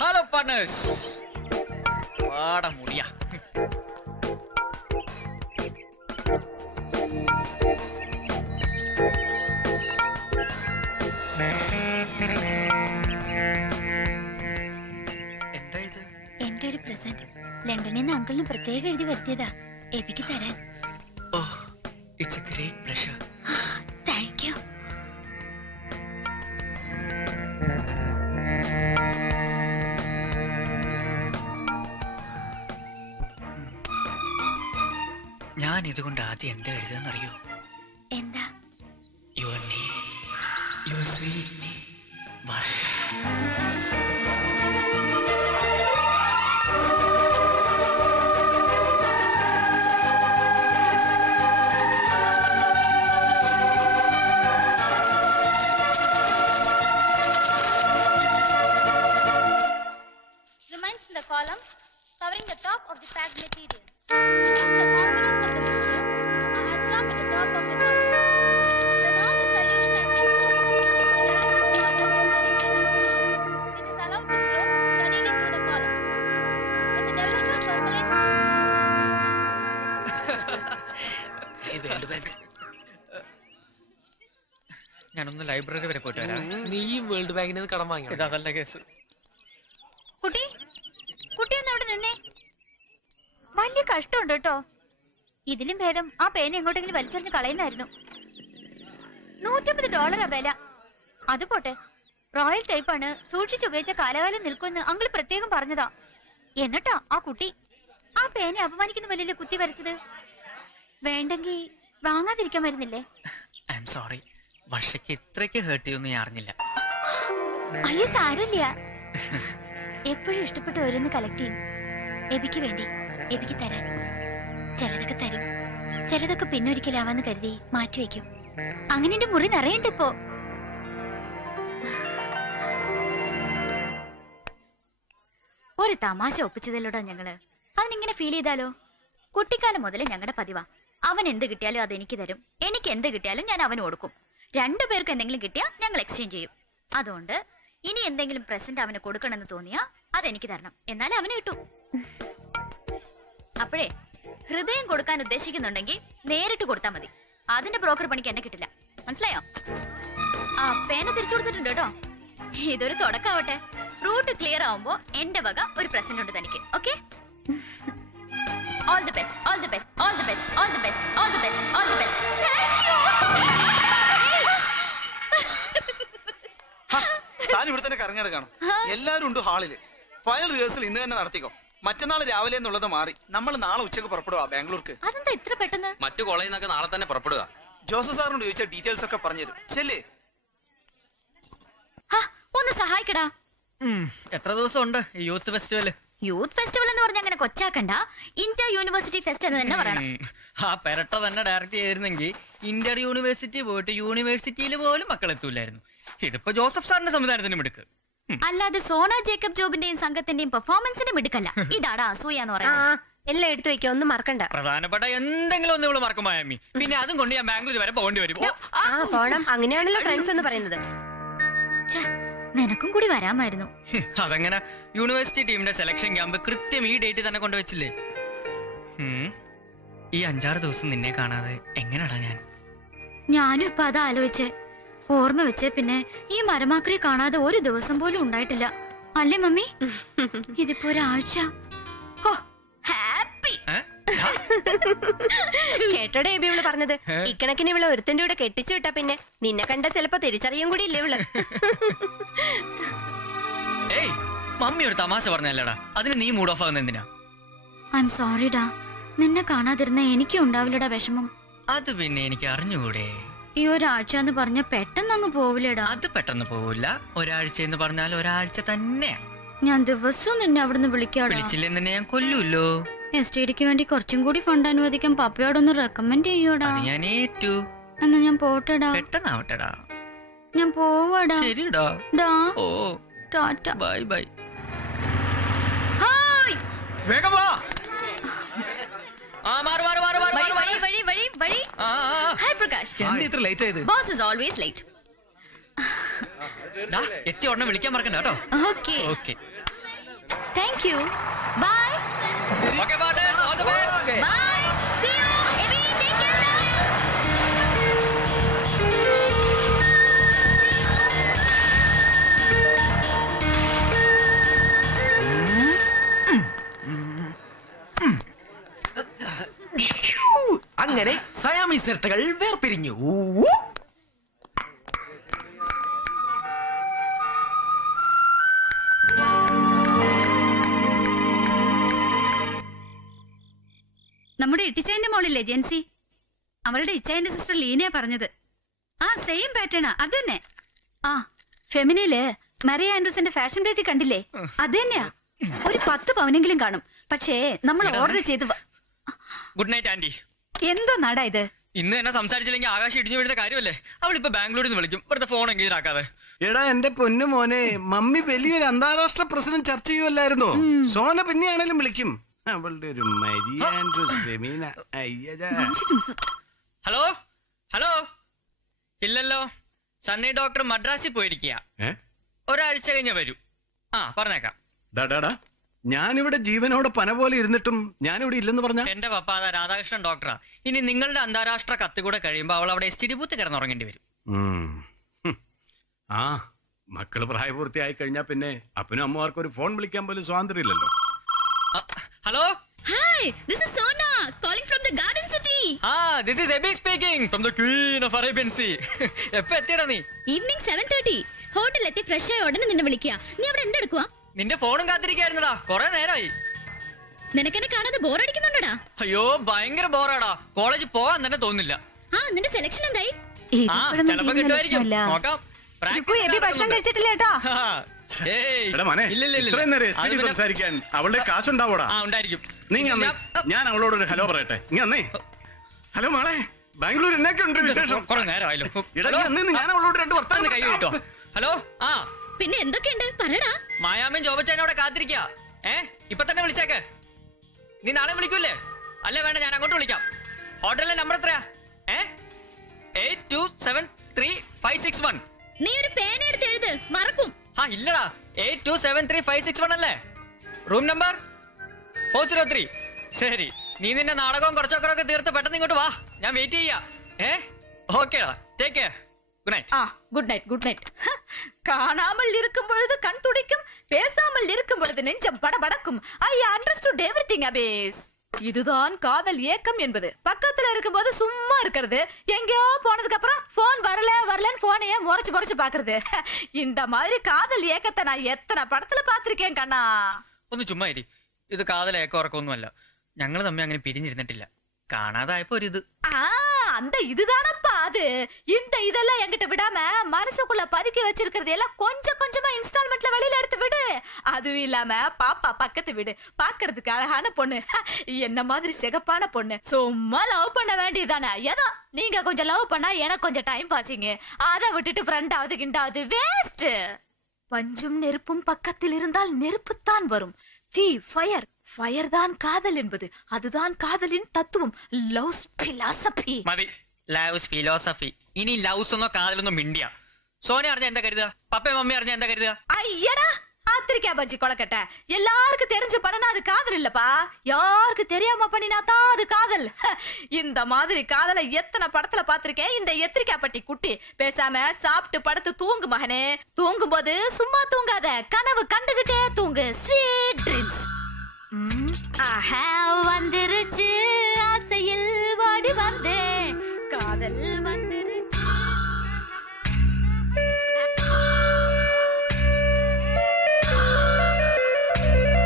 Hello partners. പാട മുടിയാ. എന്താ ഇത്? എന്റെ ഒരു പ്രസന്റ് ലണ്ടനിൽ നിന്ന് അങ്കിളിന് പ്രത്യേകം എഴുതി വരുത്തിയതാ എബിക്ക് തരാൻ. ഓഹ്, it's a great pleasure. Thank you. ഞാൻ ഇതുകൊണ്ട് ആദ്യം എന്താ എഴുതാന്നറിയോ? എന്താ? Your name, your sweet name, Varsha. Remains in the column covering the top of the packed material. Because the components of the mixture are absorbed at the top of the column. When all the solution has been cooked, it is allowed to flow steadily through the column. When the developer percolates. ഞാനൊന്ന് library വരെ പോയിട്ട് വരാം. നീ world ബാങ്കിന് കടം വാങ്ങി. അതല്ല case. കുട്ടി കുട്ടി ഒന്ന് അവിടെ നിന്നേ. വലിയ കഷ്ടമുണ്ട് കേട്ടോ. ഇതിലും ഭേദം ആ പേന എങ്ങോട്ടെങ്കിലും വലിച്ചെറിഞ്ഞ് കളയുന്നായിരുന്നു. $150 വില. അത് പോട്ടെ, റോയൽ ടൈപ്പാണ്, സൂക്ഷിച്ചുപയോഗിച്ച കാലകാലം നിൽക്കുമെന്ന് അങ്കിൾ പ്രത്യേകം പറഞ്ഞതാ. എന്നിട്ടാ ആ കുട്ടി ആ പേന അപമാനിക്കുന്ന വലിയ കുത്തി വരച്ചത്. വേണ്ടെങ്കിൽ വാങ്ങാതിരിക്കാൻ വരുന്നില്ലേ? ഐ എം സോറി, വർഷയ്ക്ക് ഇത്രയ്ക്ക് ഹേർട്ട് ചെയ്യുമെന്ന് ഞാൻ അറിഞ്ഞില്ല. അയ്യോ സാരമില്ല. എപ്പോഴും ഇഷ്ടപ്പെട്ട് ഓരോന്ന് കളക്ട് ചെയ്യും. എബിക്ക് വേണ്ടി, എബിക്ക് തരാൻ. ചിലതൊക്കെ തരും, ചിലതൊക്കെ പിന്നൊരിക്കലാവാന്ന് കരുതി മാറ്റിവെക്കും. അങ്ങനെ എന്റെ മുറി നിറയണ്ട് ഇപ്പോ. ഒരു തമാശ ഒപ്പിച്ചതല്ലോടാ ഞങ്ങള്. അതിനിങ്ങനെ ഫീൽ ചെയ്താലോ? കുട്ടിക്കാലം മുതലേ ഞങ്ങളുടെ പതിവാ. അവൻ എന്ത് കിട്ടിയാലും അത് എനിക്ക് തരും, എനിക്ക് എന്ത് കിട്ടിയാലും ഞാൻ അവന് കൊടുക്കും. രണ്ടുപേർക്ക് എന്തെങ്കിലും കിട്ടിയാൽ ഞങ്ങൾ എക്സ്ചേഞ്ച് ചെയ്യും. അതുകൊണ്ട് ഇനി എന്തെങ്കിലും പ്രസന്റ് അവന് കൊടുക്കണമെന്ന് തോന്നിയാ അതെനിക്ക് തരണം, എന്നാലേ അവന് കിട്ടൂ. അപ്പോഴേ ഹൃദയം കൊടുക്കാൻ ഉദ്ദേശിക്കുന്നുണ്ടെങ്കിൽ നേരിട്ട് കൊടുത്താൽ മതി. അതിന്റെ ബ്രോക്കർ പണിക്ക് എന്നെ കിട്ടില്ല, മനസ്സിലായോ? ആ പേന തിരിച്ചു കൊടുത്തിട്ടുണ്ട് കേട്ടോ. ഇതൊരു തുടക്കാവട്ടെ. റൂട്ട് ക്ലിയർ ആവുമ്പോ എന്റെ വക ഒരു പ്രസന്റ് ഉണ്ട് തനിക്ക്. Okay? All the best, all the best, all the best, all the best, all the best, all the best. താൻ ഇവിടെ തന്നെ കറങ്ങിയെടുക്കണം. എല്ലാരും ഉണ്ട് ഹാളില്. ഫൈനൽ റിഹേഴ്സൽ ഇന്ന് തന്നെ നടത്തിക്കോ. മറ്റന്നാൾ രാവിലെ എന്നുള്ളത് മാറി നമ്മൾ നാളെ ഉച്ചക്ക് പുറപ്പെടുക ബാംഗ്ലൂർക്ക്. അതെന്താ ഇത്ര പെട്ടെന്ന്? മറ്റു കോളേജിൽ നിന്നൊക്കെ നാളെ തന്നെ പുറപ്പെടുക. ജോസഫ് സാറിനോട് ചോദിച്ച ഡീറ്റെയിൽസ് ഒക്കെ പറഞ്ഞുതരും. ചെല്ലേ, ഒന്ന് സഹായിക്കടാ. എത്ര ദിവസം ഉണ്ട് ഈ യൂത്ത് ഫെസ്റ്റിവല്? യൂത്ത് ഫെസ്റ്റിവൽ എന്ന് പറഞ്ഞ അങ്ങനെ കൊച്ചാക്കണ്ട. ഇന്റർ യൂണിവേഴ്സിറ്റി ഫെസ്റ്റ് എന്ന് തന്നെ പറയണം. ആ പെരട്ട തന്നെ ഡയറക്റ്റ് ചെയ്തിരുന്നെങ്കിൽ ഇന്റർ യൂണിവേഴ്സിറ്റി പോയിട്ട് യൂണിവേഴ്സിറ്റിയിൽ പോലും മക്കൾ എത്തൂലായിരുന്നു. ഇതിപ്പോ ജോസഫ് സാറിന്റെ സംവിധാനത്തിന് മിടുക്ക്. അല്ലാതെ സോണ ജേക്കബ് ജോബിന്റെയും സംഘത്തിന്റെയും പെർഫോമൻസിന് മിടുക്കല്ല. ഇതാടാ അസൂയ എന്ന് പറയുന്നത്. എല്ലാം എടുത്തു വെക്കാം, ഒന്നും മറക്കണ്ട. പ്രധാനപ്പെട്ട എന്തെങ്കിലും ഒന്ന് ഇവള് മറക്കും മായമ്മി. പിന്നെ അതും കൊണ്ട് ഞാൻ ബാംഗ്ലൂർ വരെ പോകേണ്ടി വരും. പോണം. അങ്ങനെയാണല്ലോ ഫ്രണ്ട്സ് എന്ന് പറയുന്നത്. നിനക്കും കൂടി വരാമായിരുന്നു. അതെങ്ങനെ? യൂണിവേഴ്സിറ്റി ടീമിന്റെ സെലക്ഷൻ ക്യാമ്പ് കൃത്യം ഈ ഡേറ്റ് തന്നെ കൊണ്ടുവച്ചില്ലേ? ഈ 5-6 ദിവസം നിന്നെ കാണാതെ എങ്ങനെയാടാ ഞാൻ? ഞാനും ഇപ്പൊ അത് ആലോചിച്ച് ഓർമ്മ വെച്ച് പിന്നെ ഈ മരമാക്രിയെ കാണാതെ ഒരു ദിവസം പോലും ഉണ്ടായിട്ടില്ല. അല്ലേ മമ്മി? ഇതിപ്പോ ഒരാഴ്ച. ഹാപ്പി. കേട്ടോടെ എബി ഇവള് പറഞ്ഞത്. ഇക്കണക്കിന് ഇവള് ഒരുത്തന്റെ കൂടെ കെട്ടിച്ചു വിട്ടാ പിന്നെ നിന്നെ കണ്ട ചിലപ്പോ തിരിച്ചറിയും കൂടി ഇല്ലേ ഇവള്. ഏയ്, മമ്മി ഒരു തമാശ പറഞ്ഞല്ലടാ, അതിന് നീ മൂഡ് ഓഫ് ആകുന്ന എന്തിനാ? ഐ എം സോറിഡാ. നിന്നെ കാണാതിരുന്ന എനിക്കും ഉണ്ടാവില്ലടാ വിഷമം. അത് പിന്നെ എനിക്ക് അറിഞ്ഞുകൂടെ? ഈ ഒരാഴ്ച എന്ന് പറഞ്ഞ പെട്ടെന്ന് അങ്ങ് പോവില്ലേടാ. അത് പെട്ടെന്ന് പോവില്ല. ഒരാഴ്ച എന്ന് പറഞ്ഞാൽ ഒരാഴ്ച തന്നെ. ഞാൻ ദിവസവും നിന്നെ അവിടുന്ന് വിളിക്കാടാ. വിളിച്ചില്ലെന്ന് തന്നെ ഞാൻ കൊല്ലൂല്ലോ. എസ്റ്റിഡിക്ക് വേണ്ടി കുറച്ചും കൂടി ഫണ്ട് അനുവദിക്കാൻ പപ്പയോടൊന്ന് റെക്കമെൻഡ് ചെയ്യോടാ. ഞാൻ ഏറ്റു. എന്നാ ഞാൻ പോട്ടെടാ. പെട്ടെന്നാവട്ടെടാ. ഞാൻ പോവാടാ. ശരിടാ. ഡാ. ഓ ടാറ്റ. Bye bye. ഹായ്. വേഗം വാ. മാറ് മാറ് മാറ് മാറ്. വഴി വഴി വഴി വഴി. ഹായ് പ്രകാശ്. എന്താ ഇത്ര ലേറ്റ് ആയത്? Boss is always late. എത്തി ഉടനെ വിളിക്കാൻ മറക്കണ്ട കേട്ടോ. Okay okay thank you bye okay partners all the best. Bye see you AB take care. അങ്ങനെ സയാമീസ് ഇരട്ടകൾ വേർപിരിഞ്ഞു. നമ്മുടെ ഇട്ടിച്ചൈന്റെ മോളില്ലേ ജെൻസി, അവളുടെ ഇച്ചായന്റെ സിസ്റ്റർ ലീനയാ പറഞ്ഞത്. ആ സെയിം പാറ്റേണാ, അത് തന്നെ. ആ ഫെമിനിയില് മറിയ ആൻഡ്രൂസിന്റെ ഫാഷൻ പേജ് കണ്ടില്ലേ, അത് തന്നെയാ. ഒരു 10 പവനെങ്കിലും കാണും. പക്ഷേ നമ്മൾ ഓർഡർ ചെയ്ത് ഗുഡ് നൈറ്റ് ആന്റി. എന്തോ നാടാ ഇത്. ഇന്ന് എന്നെ സംസാരിച്ചില്ലെങ്കിൽ ആകാശം ഇടിഞ്ഞു വീഴുന്ന കാര്യമല്ലേ. അവളിപ്പോ ബാംഗ്ലൂരിൽ നിന്ന് വിളിക്കും, വെറുതെ ഫോൺ എങ്കിലും ആക്കാതെ. എടാ എന്റെ പൊന്നു മോനെ, മമ്മി വലിയൊരു അന്താരാഷ്ട്ര പ്രസിഡന്റ് ചർച്ച ചെയ്യുമല്ലായിരുന്നോ? സോന പിന്നെയാണേലും വിളിക്കും. അവളുടെ ഒരു മരിയ ആൻഡ്രൂസ് ഫെമീന. അയ്യടാ. Hello hello. ഇല്ലല്ലോ, സണ്ണി ഡോക്ടർ മദ്രാസിൽ പോയിരിക്കുക. ഒരാഴ്ച കഴിഞ്ഞ് വരൂ. ആ പറഞ്ഞേക്കാം. ഡാ ഞാനിവിടെ ജീവനോടെ പന പോലെ ഇരുന്നിട്ടും ഞാനിവിടെ ഇല്ലെന്ന് പറഞ്ഞ എന്റെ പപ്പ അതാ രാധാകൃഷ്ണൻ ഡോക്ടറാ. ഇനി നിങ്ങളുടെ അന്താരാഷ്ട്ര കത്ത് കൂടെ കഴിയുമ്പോ അവൾ അവിടെ എസ് ടി ഡി ബൂത്ത് കിടന്നുറങ്ങേണ്ടി വരും. ആ മക്കള് പ്രായപൂർത്തിയായി കഴിഞ്ഞാ പിന്നെ അപ്പനും അമ്മമാർക്കും ഒരു ഫോൺ വിളിക്കാൻ പോലും സ്വാതന്ത്ര്യം ഇല്ലല്ലോ. Hello hi this is Sona calling from the garden city. ആ this is Abi speaking from the queen of Arabian sea. എപ്പോ എത്തിയടാ നീ? ഈവനിംഗ് 7:30 ഹോട്ടലിലെത്തി ഫ്രഷ് ആയി ഉടനെ നിന്നെ വിളിക്കുക. നീ അവിടെ എന്തെടുക്കുവാ? നിന്റെ ഫോണും കാത്തിരിക്കായിരുന്നടാ, കൊറേ നേരമായി. നിനക്കെന്നെ കാണാതെ ബോറടിക്കുന്നുണ്ടോടാ? അയ്യോ ഭയങ്കര ബോറാടാ, കോളേജിൽ പോവാൻ തന്നെ തോന്നില്ല. ആ നിന്റെ സെലക്ഷൻ എന്തായി? ആ ചിലപ്പോ കിട്ടുമായിരിക്കും, നോക്കാം. ഭക്ഷണം കഴിച്ചിട്ടില്ല കേട്ടോ. എടാ മോനെ, ഇത്രയും നേരം STD സംസാരിക്കാൻ അവളുടെ കാശുണ്ടാവൂടാ? ഉണ്ടായിരിക്കും. നീ ഞാൻ അവളോടൊരു ഹലോ പറയട്ടെ. നീ അന്നേ ഹലോ മോളെ, ബാംഗ്ലൂർ എന്നൊക്കെ ഉണ്ട് വിശേഷം? കുറെ നേരമായല്ലോ. ഞാൻ അവളോട് 2 വർഷം കൈ കിട്ടോ. ഹലോ ആ പിന്നെ എന്തൊക്കെയുണ്ട് പറയടാ. മായാമൻ ജോബച്ചാനോടെ കാത്തിരിക്ക. ഇപ്പൊ തന്നെ വിളിച്ചേക്ക്. നീ നാളെ വിളിക്കൂല്ലേ? അല്ലേ വേണ്ട, ഞാൻ അങ്ങോട്ട് വിളിക്കാം. ഹോട്ടലിലെ നമ്പർ എത്രയാ? 8273-561. നീ ഒരു പേന എടുത്ത് എഴുത്, മറക്കും. ആ ഇല്ലടാ, 8273-561 അല്ലേ? Room number 403. ശരി, നീ നിന്റെ നാടകവും കുറച്ചൊക്കെ തീർത്ത് പെട്ടെന്ന് ഇങ്ങോട്ട് വാ, ഞാൻ വെയിറ്റ് ചെയ്യാ. ഓക്കേടാ, take care. Good night. Good night good night. காணாமல் இருக்கும் பொழுது கண் துடிக்கும், பேசாமல் இருக்கும் பொழுது நெஞ்சம் படபடக்கும். I understood everything அபேஸ். இதுதான் காதல் ஏக்கம் என்பது. பக்கத்துல இருக்கும்போது சும்மா இருக்கிறது, எங்கேயோ போனதுக்கு அப்புறம் போன் வரலன்னு போனையே முறைச்சு பாக்குறது. இந்த மாதிரி காதல் ஏக்கத்தை நான் எத்தனை படத்துல பாத்திருக்கேன் கண்ணா. ഒന്ന് ചുമ്മാ ഇരി. ഇത് കാതലേക്ക ഉറക്കൊന്നുമല്ല. ഞങ്ങൾ തമ്മിൽ അങ്ങനെ പിരിഞ്ഞിരുന്നിട്ടില്ല. കാണാതായപ്പോ ഒരു ഇത്. அந்த இதுதானப்பா அது. இந்த இதெல்லாம் என்கிட்ட விடாம மனசுக்குள்ள பதுக்கி வச்சிருக்கிறது எல்லாம் கொஞ்சமா இன்ஸ்டால்மெண்ட்ல வெளியில எடுத்து விடு. அதுவும் இல்லாம பாப்பா பக்கத்து வீடு, பாக்குறதுக்கு அழகான பொண்ணு, என்ன மாதிரி சிகப்பான பொண்ணு. சும்மா லவ் பண்ண வேண்டியதானே. ஏதோ நீங்க கொஞ்சம் லவ் பண்ணா எனக்கு கொஞ்சம் டைம் பாசிங்க. அதை விட்டுட்டு ஃப்ரெண்டாவது கிண்டாவது வேஸ்ட். பஞ்சும் நெருப்பும் பக்கத்தில் இருந்தால் நெருப்புத்தான் வரும். தீ ஃபயர், ഫയർ താൻ കാതൽ എന്നത്. അതുതാൻ കാതലിൻ തത്വം. Loves philosophy. മതി ലവ്സ് ഫിലോസഫി. ഇനി ലവ്സ് ഒന്നോ കാതലൊന്നും മിണ്ടിയ സോന അറിഞ്ഞ എന്താ കരുതുക? പപ്പയും മമ്മി അറിഞ്ഞ എന്താ കരുതുക? ஐயடா ஆத்திரிக்கா பஜ்ஜி கொலக்கட்ட. எல்லாருக்கும் தெரிஞ்சு பண்ணனா அது காதல் இல்லப்பா. யாருக்கு தெரியாம பண்ணினாதான் அது காதல். இந்த மாதிரி காதலை எத்தனை படத்துல பாத்திருக்கேன். இந்த எத்திரிக்கா பட்டி குட்டி பேசாம சாப்பிட்டு படுத்து தூங்கு மகனே. தூங்கும் போது சும்மா தூங்காத, கனவு கண்டுகிட்டே தூங்கு. Sweet dreams. வந்துருச்சு